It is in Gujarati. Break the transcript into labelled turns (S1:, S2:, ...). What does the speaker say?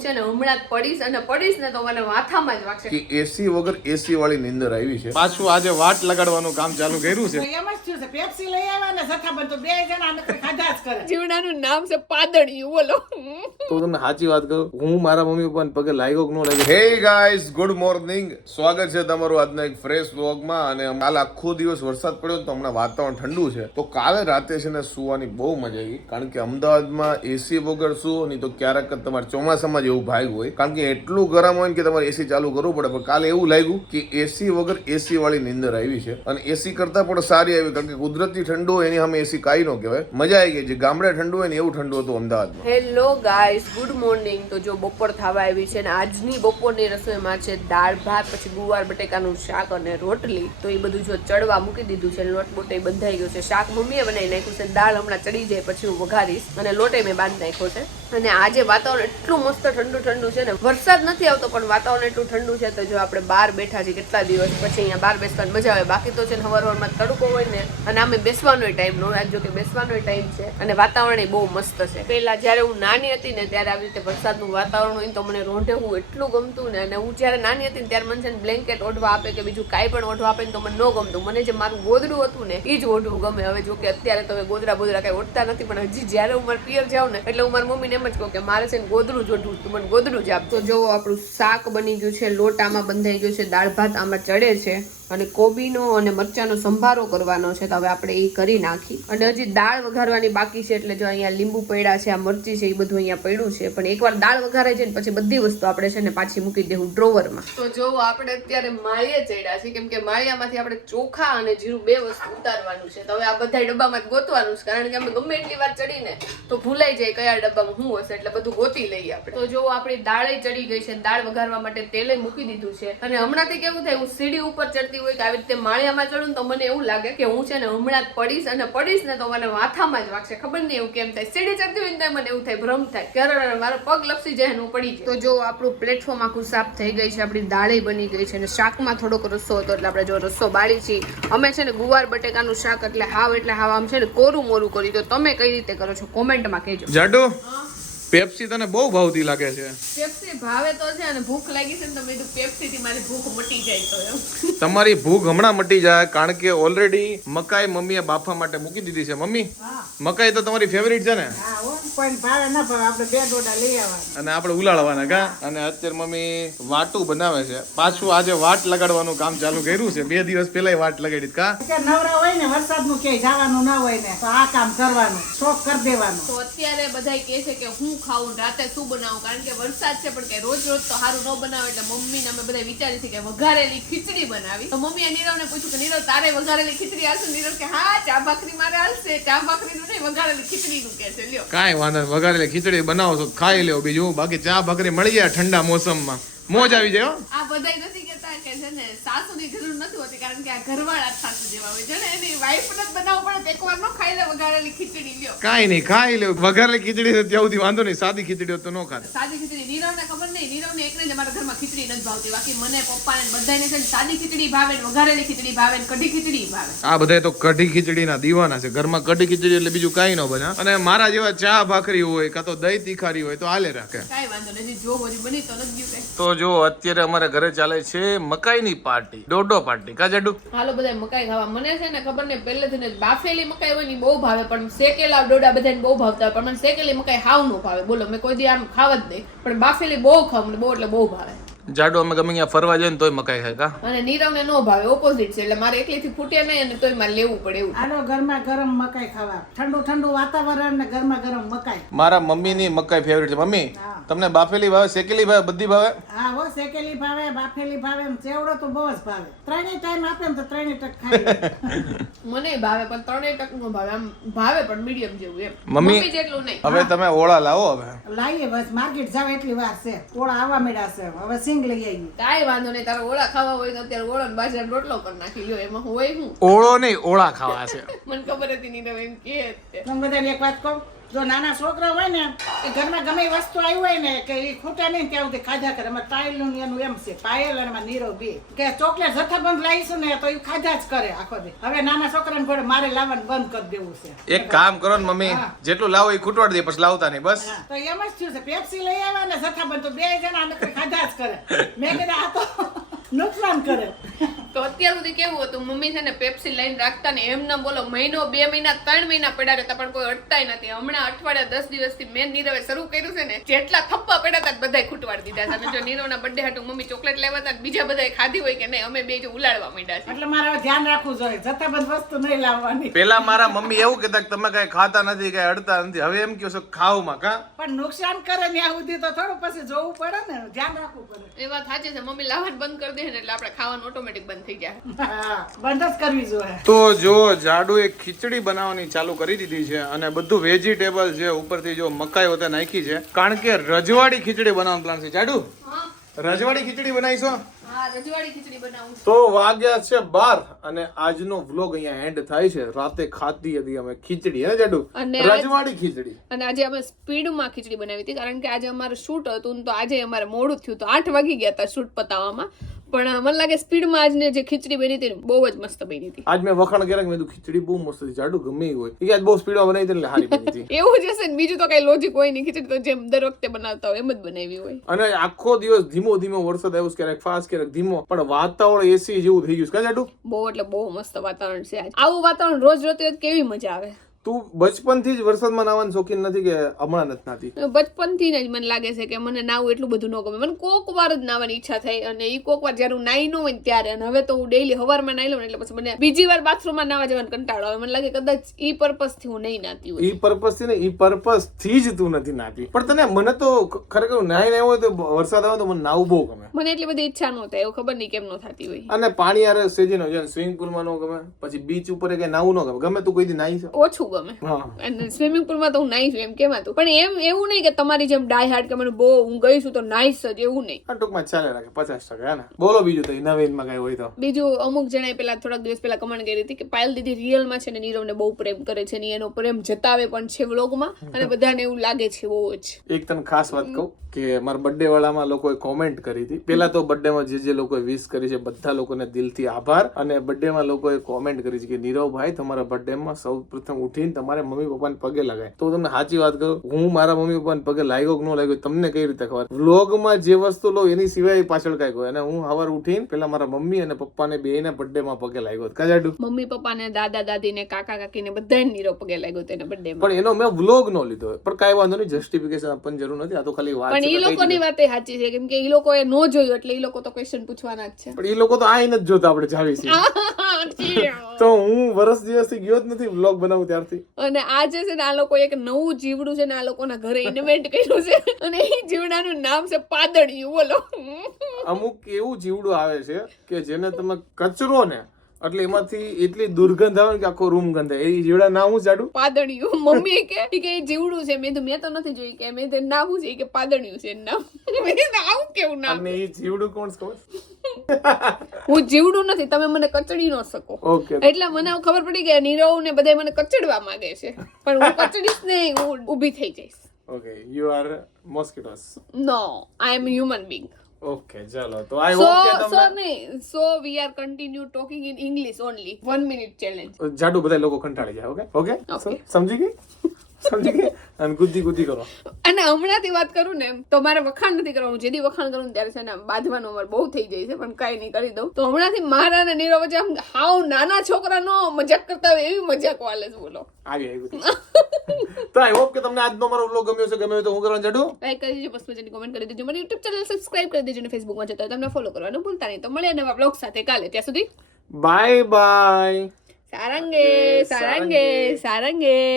S1: હું છે ને હમણાં પડીશ અને પડીશ ને તો મને માથામાં જ વાગશે.
S2: એસી વગર એસી વાળી નીંદર આવી છે.
S3: પાછું આજે વાટ લગાડવાનું કામ ચાલુ કર્યું છે.
S4: એમ જ થયું છે પેપ્સી લઈ આવ્યા ને જથ્થાબંધ તો બે જણા અમે ખાધા જ કરે.
S1: જીવડાનું નામ છે પાદડી બોલો.
S2: તો તમને સાચી વાત કહું હું મારા મમ્મી પપ્પાને પગે લાગ્યો કે ન લાગ્યો? હે ગાઈસ ગુડ મોર્નિંગ સ્વાગત છે તમારું આજના એક ફ્રેશ વ્લોગમાં અને કાલ આખો દિવસ વરસાદ પડ્યો તો હમણાં વાતાવરણ ઠંડુ છે. તો કાલે રાતે છે ને સુવાની બહુ મજા આવી કારણ કે અમદાવાદમાં એસી વગર સુવો નહીં તો ક્યારેક જ તમારે ચોમાસામાં જ એવું ભાગ હોય. કારણ કે એટલું ગરમ હોય કે તમારે એસી ચાલુ કરવું પડે. પણ કાલે એવું લાગ્યું કે એસી વગર એસી વાળી નીંદર આવી છે. અને એસી કરતા પણ સારી આવી. કારણ કે કુદરતી ઠંડુ હોય એની અમે એસી કાઈ ન કહેવાય. મજા આવી ગઈ. જે ગામડે ઠંડુ હોય ને એવું ઠંડુ હતું અમદાવાદમાં.
S1: હેલો ગાઈસ ગુડ મોર્નિંગ તો જો બપોર થવા આવી છે ને આજની બપોરની રસોઈમાં છે દાળ, ભાત, પછી ગુવાર, બટેકાનું શાક અને રોટલી. તો એ બધું જો ચડવા મૂકી દીધું છે. લોટ બોટ બંધાઈ ગયો છે. શાક મમ્મીએ બનાવી નાખ્યું છે. દાળ હમણાં ચડી જાય, પછી હું વઘારીશ. અને લોટે મેં બાંધી નાખ્યો છે. અને આજે વાતાવરણ એટલું મસ્ત ઠંડુ ઠંડુ છે ને, વરસાદ નથી આવતો, પણ વાતાવરણ એટલું ઠંડુ છે તો જો આપણે બહાર બેઠા છીએ કેટલા દિવસ પછી અહીંયા બહાર બેસવાની મજા આવે. બાકી તો છે ને હવાર હવારમાં તડકો હોય ને, અને આમે બેસવાનો ટાઈમ નો રાખજો કે બેસવાનો ટાઈમ છે, અને વાતાવરણ એ બહુ મસ્ત છે. પહેલા જ્યારે હું નાની હતી ને, ત્યારે આવી રીતે વરસાદનું વાતાવરણ હોય તો મને રોંઢેવું એટલું ગમતું ને, અને હું જ્યારે નાની હતી ત્યારે મને છે ને બ્લેન્કેટ ઓઢવા આપે કે બીજું કાંઈ પણ ઓઢવા આપે ને, તો મને ન ગમતું. મને જે મારું ગોદડું હતું ને એ જ ઓઢવું ગમે. હવે જો કે અત્યારે તો હવે ગોદરા બોદરા કાંઈ ઓઢતા નથી, પણ હજી જ્યારે હું મારા પિયર જાઉં ને, એટલે હું મારી મમ્મીને એમ જ કહું કે મારે છે ને ગોદડું જ તું મને ગોદડું જ આપ તો જો આપણું શાક બની ગયું છે લોટામાં બંધાઈ ગયું છે દાળ ભાત આમાં ચડે છે. અને કોબીનો અને મરચાંનો સંભારો કરવાનો છે, તો હવે આપણે એ કરી નાખી. અને હજી દાળ વઘારવાની બાકી છે, એટલે જો અહીંયા લીંબુ પડ્યા છે, આ મરચી છે, એ બધું અહીંયા પડ્યું છે. પણ એકવાર દાળ વઘારે છે ને પછી બધી વસ્તુ આપણે છે ને પાછી મૂકી દેવું ડ્રોવરમાં. તો જો આપણે અત્યારે માળીએ ચડ્યા છે કેમ કે માળિયામાંથી આપણે ચોખા અને જીરું બે વસ્તુ ઉતારવાનું છે. તો હવે આ બધા ડબ્બામાં ગોતવાનું છે, કારણ કે અમે ગમે એટલી વાર ચડીને તો ભૂલાઈ જાય કયા ડબ્બામાં શું હશે, એટલે બધું ગોતી લઈએ આપણે. તો જો આપણી દાળે ચડી ગઈ છે, દાળ વઘારવા માટે તેલે મૂકી દીધું છે. અને હમણાંથી કેવું થાય હું સીડી ઉપર ચડતી હોય કે આવી રીતે માળિયામાં ચડું તો મને એવું લાગે કે હું છે ને હમણાં જ પડીશ અને પડીશ ને તો મને માથામાં જ વાગશે. ખબર નહીં એવું કેમ થાય. સીડી ચડતી હોય ને મને એવું થાય ભ્રમ થાય. ક્યારે મારો પગ લપસી જાય ને હું પડી જાય. તો જો આપણું પ્લેટફોર્મ આખું સાફ થઈ ગઈ છે આપણી દાળે બની ગઈ છે અને શાકમાં થોડોક રસ્સો હતો એટલે આપણે જો રસ્સો બાળી છીએ. અમે છે ને ગુવાર બટેકાનું શાક એટલે હાવ એટલે હાવ આમ છે ને કોરું મોરું કર્યું. તો તમે કઈ રીતે કરો છો? કોમેન્ટમાં કહેજો.
S3: જાડુ? પેપ્સી તને બહુ ભાવતી લાગે છે.
S1: પેપ્સી ભાવે તો છે અને ભૂખ લાગી છે ને તો મેં પેપ્સી થી મારી ભૂખ મટી જાય તો એમ.
S3: તમારી ભૂખ હમણાં મટી જાય કારણ કે ઓલરેડી મકાઈ મમ્મીએ બાફા માટે મૂકી દીધી છે. મમ્મી મકાઈ તો તમારી ફેવરિટ છે ને?
S4: હા હો. કોઈ ભાવે ન ભાવે આપણે બે ડોડા લઈ આવવાના.
S3: અને આપણે ઉલાળવાના કા? અને અત્યારે મમ્મી વાટું બનાવે છે. પાછું આજે વાટ લગાડવાનું કામ ચાલુ કર્યું છે. બે દિવસ પહેલા વાટ લગાડી કા?
S4: નવરા હોય ને વરસાદનું ક્યાંય જવાનું ના હોય ને તો આ કામ કરવાનું શોખ કરી દેવાનું.
S1: તો અત્યારે બધા કહે છે કે હું ખાવું રાતે શું બનાવું? કારણ કે વરસાદ છે પણ કે રોજ રોજ તો સારું ન બનાવે. એટલે મમ્મી ને અમે બધા વિચારી છે કે વઘારેલી ખીચડી બનાવી. તો મમ્મી નીરવ ને પૂછ્યું કે નીરવ તારે વઘારેલી ખીચડી આવશે નીરવ કે હા ચા ભાખરી મારે આવશે ચા ભાખરીનું નહીં વઘારેલી ખીચડીનું કે છે. લ્યો.
S3: કાંઈ વાંધો વઘારેલી ખીચડી બનાવો તો ખાઈ લેવો બીજું. બાકી ચા ભાખરી મળી જાય ઠંડા મોસમમાં. મોજ આવી જાય.
S1: આ બધાય નથી કે છે ને સાસુની જરૂર નથી હોતી કારણ કે આ ઘરવાળા સાસુ જેવા હોય છે ને એની વાઈફ ને બનાવવું પડે એકવાર નો ખાઈ લે વઘારેલી ખીચડી લ્યો.
S3: કાઈ નહીં ખાઈ લે. વઘારેલી ખીચડી છે ત્યાં સુધી વાંધો નહીં સાદી ખીચડી તો નો ખાતા.
S1: સાદી ખીચડી નીરવને ખબર નહીં નીરવને એકને જ અમારા ઘરમાં ખીચડી નથી ભાવતી. બાકી મને પપ્પા ને બધાને છે સાદી ખીચડી ભાવે ને વઘારેલી ખીચડી ભાવે ને કઢી ખીચડી ભાવે.
S3: આ બધા તો કઢી ખીચડી ના દીવાના છે. ઘરમાં કઢી ખીચડી એટલે બીજું કાઈ ન બને. અને મારા જેવા ચા ભાખરી હોય કાં તો દહીં તીખારી હોય તો હાલે રાખે.
S1: કાઈ વાંધો નહીં જો હજી બની તો નથી ગયું
S3: તો જો અત્યારે અમારા ઘરે ચાલે છે મકાઈની પાર્ટી, ડોડો પાર્ટી. કા જાડુ?
S1: હાલો બધા મકાઈ ખાવા. મને છે ને ખબર નહીં, પહેલેથી જ બાફેલી મકાઈ હોય ને બહુ ભાવે, પણ શેકેલા ડોડા બધાને બહુ ભાવતા. પણ મને શેકેલી મકાઈ હાવ નો ભાવે. બોલો, મેં કોઈ દી આમ ખાવા જ નહીં, પણ બાફેલી બહુ ખાવ, મને બહુ એટલે બહુ ભાવે.
S3: જાડુ અમે ગમે ત્યાં ફરવા જઈએ ને તોય મકાઈ ખાય કા?
S1: અને નીરવને નો ભાવે ઓપોઝિટ છે. એટલે મારે એકલીથી ફૂટે નહીં અને તોય મારે લેવું પડે એવું.
S4: આલો ગરમા ગરમ મકાઈ ખાવા. ઠંડુ ઠંડુ વાતાવરણ ને ગરમા ગરમ મકાઈ.
S3: મારા મમ્મીની મકાઈ ફેવરેટ છે. મમ્મી તમને બાફેલી ભાવે શેકેલી ભાવે બધી ભાવે?
S4: હા હો શેકેલી ભાવે બાફેલી ભાવે એમ ચેવડો તો બહુ જ ભાવે. ત્રણેય ટાઈમ આપે ને તો ત્રણેય ટક ખાઈ
S1: મને ભાવે પણ ત્રણેય ટક નો ભાવે. આમ ભાવે પણ મીડિયમ જેવું એમ.
S3: મમ્મી-
S1: મમ્મી જેટલું નહીં.
S3: હવે તમે ઓળા લાવો હવે.
S4: લાવીએ બસ માર્કેટ જાવ એટલી વાર છે. ઓળા આવવા મળ્યા છે. હવે સિંગ લઈ આવી
S1: કાઈ વાંધો નહીં તારે ઓળા ખાવા હોય તો અત્યારે ઓળો બાજરા રોટલો કરી નાખી લ્યો એમાં હોય હું
S3: ઓળો નહીં ઓળા ખાવા છે.
S1: મને ખબર હતી નહીં તમે એમ કે જ તે.
S4: તમે બધાને એક વાત કહું? જો નાના છોકરા હોય ને એ ઘરમાં ગમે વસ્તુ આવી હોય ને કે એ ખૂટે નહીં ત્યાં સુધી ખાધા કરે. એમાં પાયલનું એનું એમ છે પાયલ અને એમાં નીરો બી. કે ચોકલેટ જથ્થાબંધ લાવીશું ને તો એ ખાધા જ કરે આખો દી. હવે નાના છોકરાને ઘોડે મારે લાવવાનું બંધ કરી દેવું છે.
S3: એક કામ કરો ને મમ્મી. જેટલું લાવો એ ખૂટવાડી દે પછી લાવતા નહીં બસ.
S4: તો એમ જ થયું છે. પેપ્સી લઈ આવ્યા ને જથ્થાબંધ તો બે જણા ખાધા જ કરે. મેં કીધું આ તો નુકસાન કરે.
S1: તો અત્યાર સુધી કેવું હતું? મમ્મી છે ને પેપ્સી લઈને રાખતા ને એમને બોલો મહિનો બે મહિના ત્રણ મહિના પડ્યા રહેતા પણ કોઈ અટતાય નથી. હમણાં અઠવાડિયા દસ દિવસથી મેં નીરવે શરૂ કર્યું છે ને જેટલા થપ્પા પડ્યા હતા બધા ખૂટવાડી દીધા છે. અને જો નીરવના બર્થડે હાટુ મમ્મી ચોકલેટ લેવા હતા બીજા બધા ખાધી હોય કે નહીં અમે બે જો ઉલાડવા માંડ્યા છે.
S4: એટલે મારે ધ્યાન રાખવું જોઈએ. જથ્થાબંધ વસ્તુ નહીં લાવવાની.
S3: પેલા મારા મમ્મી એવું કહેતા કે તમે કઈ ખાતા નથી કઈ અડતા નથી. હવે એમ કહો છો ખાવમાં કા?
S4: પણ નુકસાન કરે ત્યાં સુધી તો થોડું પછી જોવું પડે ને. ધ્યાન રાખવું પડે.
S1: એ વાત સાચી છે. મમ્મી લાવવાનું બંધ કરી દે ને એટલે આપણે ખાવાનું ઓટોમેટિક બંધ થઈ જાય.
S4: બંધ જ કરવી જોઈએ.
S3: તો જો જાડુ એક ખીચડી બનાવવાની ચાલુ કરી દીધી છે અને બધું વેજીટેબલ છે ઉપરથી જો મકાઈ હોતે નાખી છે કારણ કે રજવાડી ખીચડી બનાવવાનો પ્લાન છે. જાડુ રજવાડી ખીચડી બનાવીશો?
S1: હા રજવાડી ખીચડી બનાવું
S3: તો વાગ્યા છે બાર અને આજનો વ્લોગ અહીંયા એન્ડ થાય છે. રાતે ખાધી હતી અમે ખીચડી હે જાડુ?
S1: અને
S3: રજવાડી ખીચડી.
S1: અને આજે અમે સ્પીડમાં ખીચડી બનાવી હતી કારણ કે આજે અમારે શૂટ હતું તો આજે અમારે મોડું થયું તો આઠ વાગી ગયા હતા શૂટ પતાવવામાં. પણ મને લાગે સ્પીડમાં આજને જે ખીચડી બની હતી બહુ જ મસ્ત બની હતી.
S3: આજ મેં વખાણ કર્યા મેં ખીચડી બહુ મસ્ત હતી જાડુ ગમે હોય. એ આજ બહુ સ્પીડમાં બનાવી એટલે હારી બની હતી.
S1: એવું જ હશે ને બીજું તો કઈ લોજિક હોય નહીં. ખીચડી તો જેમ દર વખતે બનાવતા હોય એમ જ બનાવી હોય.
S3: અને આખો દિવસ ધીમો ધીમો વરસાદ આવ્યો ક્યારેક ફાસ્ટ ક્યારેક ધીમો. પણ વાતાવરણ એસી જેવું થઈ ગયું છે કા જાડુ?
S1: બહુ એટલે બહુ મસ્ત વાતાવરણ છે આજ. આવું વાતાવરણ રોજ રોજ કેવી મજા આવે?
S3: તું બચપનથી જ વરસાદમાં નાવાની શોખીન નથી કે હમણાં નથી નાતી
S1: બચપનથી જ મને લાગે છે કે મને નાવું એટલું બધું ન ગમે. મને કોક વાર જ નાવાની ઈચ્છા થાય અને એ કોક વાર જ્યારે હું નાઈ ન હોય ત્યારે અને હવે તો હું ડેઈલી હવારમાં નાઈ લઉં ને એટલે પછી મને બીજી વાર બાથરૂમમાં નાવા જવાનો કંટાળો આવે. મને લાગે કદાચ ઈ પર્પસથી હું નહીં નાતી હોય.
S3: ઈ પર્પસથી ને ઈ પર્પસથી જ તું નથી નાતી પણ તને મને તો ખરેખર નાઈ આવ્યો હોય તો વરસાદ આવે તો મને નાવું બહુ ગમે.
S1: મને એટલી બધી ઈચ્છા ન થાય એવું ખબર નહીં કેમ ન થતી હોય.
S3: અને પાણી યાર સેજી નો જેમ સ્વિમિંગ પુલમાં ન ગમે પછી બીચ ઉપર કે નાવું ન ગમે. ગમે તું કોઈ દી નાઈ છે
S1: ઓછું. ગમે. અને સ્વિમિંગ પુલમાં તો હું નાઈશ એમ કેવાતું પણ એમ એવું નહીં કે તમારી જેમ ડાય હાર્ડ કે મને બહુ હું ગઈ છું તો નાઈશ જ એવું નહીં.
S3: ટૂંકમાં ચાલે રાખે પચાસ ટકા હે ને? બોલો બીજું તો નવીનમાં કઈ હોય તો.
S1: બીજું અમુક જણાએ પેલા થોડાક દિવસ પહેલા કમેન્ટ કરી હતી કે પાયલ દીદી રિયલમાં છે ને નીરવને બહુ પ્રેમ કરે છે ને એનો પ્રેમ જતાવે પણ છે વ્લોગમાં અને બધાને એવું લાગે છે બહુ જ.
S3: એક તને ખાસ વાત કહું કે મારા બર્થડે વાળામાં લોકોએ કોમેન્ટ કરી હતી. પેલા તો બર્થડે માં જે જે લોકોએ વિશ કરી છે બધા લોકોને દિલથી આભાર. અને birthday માં લોકોએ કોમેન્ટ કરી છે કે નીરવભાઈ તમારા બર્થડે માં સૌ પ્રથમ ઉઠીને તમારે મમ્મી પપ્પાને પગે લગાય. તો તમને સાચી વાત કહું હું મારા મમ્મી પપ્પાને પગે લાગ્યો કે ન લાગ્યો તમને કઈ રીતે ખબર? વ્લોગમાં જે વસ્તુ લો એની સિવાય પાછળ કંઈક હોય અને હું સવાર ઉઠીને પેલા મારા મમ્મી અને પપ્પાને બે ના બર્થડે માં પગે લાગ્યો કજાડું
S1: મમ્મી પપ્પાને દાદા દાદી ને કાકા કાકી ને બધા નીરો પગે લાગ્યો તેને બર્થડે
S3: પણ એનો મેં વ્લોગ નો લીધો પણ કાંઈ વાંધો નહીં જસ્ટિફિકેશન આપવાની જરૂર નથી. આ તો ખાલી વાત
S1: પણ એ લોકોની વાત સાચી છે. કેમ કે એ લોકોએ નો જોયું એટલે એ લોકો તો ક્વેશ્ચન પૂછવાના જ છે.
S3: પણ એ લોકો તો આઈ નથી જોતા આપણે જાવી છીએ તો હું વર્ષ દિવસથી ગયો જ નથી વ્લોગ બનાવું ત્યારથી
S1: અને આજે છે ને આ લોકો એક નવું જીવડું છે ને આ લોકોના ઘરે ઇન્વેન્ટ કર્યું છે. અને એ જીવડાનું નામ છે પાદળિયું બોલો.
S3: અમુક એવું જીવડું આવે છે કે જેને તમે કચરો ને એટલે એમાંથી એટલી દુર્ગંધ આવે કે આખો રૂમ ગંધાય. એ જીવડા ના હું જાડું?
S1: પાદળિયું. મમ્મી કે કે એ જીવડું છે. મેં તો મેં તો નથી જોયું કે મેં તો નાવું છે? કે પાદળિયું છે નામ. મેં આવું કેવું નામ.
S3: અને એ જીવડું કોણ છે ખબર?
S1: હું જીવડું નથી તમે મને કચડી ન શકો. એટલે મને ખબર પડી કે નીરવ ને બધા મને કચડવા માંગે છે. પણ હું કચડીશ નહીં હું ઊભી થઈ જઈશ.
S3: Okay you are mosquitoes
S1: no I am human being
S3: okay ચાલો તો આઈ
S1: સો
S3: હોપ કે
S1: સો
S3: તમને
S1: નહીં so we are continue talking in English only one minute challenge
S3: જાડુ બધા લોકો કંટાળી જાય ઓકે? ઓકે? સમજી ગઈ? સમજી? ગઈ અને ગુદ્દી ગુદ્દી કરો.
S1: અને હમણાંથી વાત કરું ને તો મારે વખાણ નથી કરવાનું. જેથી વખાણ કરું ત્યારે છે ને બાંધવાનો ઉંમર બહુ થઈ જાય છે પણ કાંઈ નહીં કરી દઉં. તો હમણાંથી મારા અને નીરવ વચ્ચે આમ હાવ નાના છોકરાનો મજાક કરતા હોય એવી મજાક વાલે છે બોલો.
S3: આવી આવી તો આઈ હોપ કે તમને આજનો મારો વ્લોગ ગમ્યો છે ગમ્યો તો હું કરવાનું જડું?
S1: લાઈક કરી દેજો મસ્ત મજાની કોમેન્ટ કરી દેજો. મારી YouTube ચેનલ સબસ્ક્રાઇબ કરી દેજો અને ફેસબુકમાં જતા તમને ફોલો કરવાનું ભૂલતા નહીં. તો મળીએ નવા વ્લોગ સાથે કાલે. ત્યાં સુધી
S3: બાય બાય
S1: સારંગે. સારંગે સારંગે.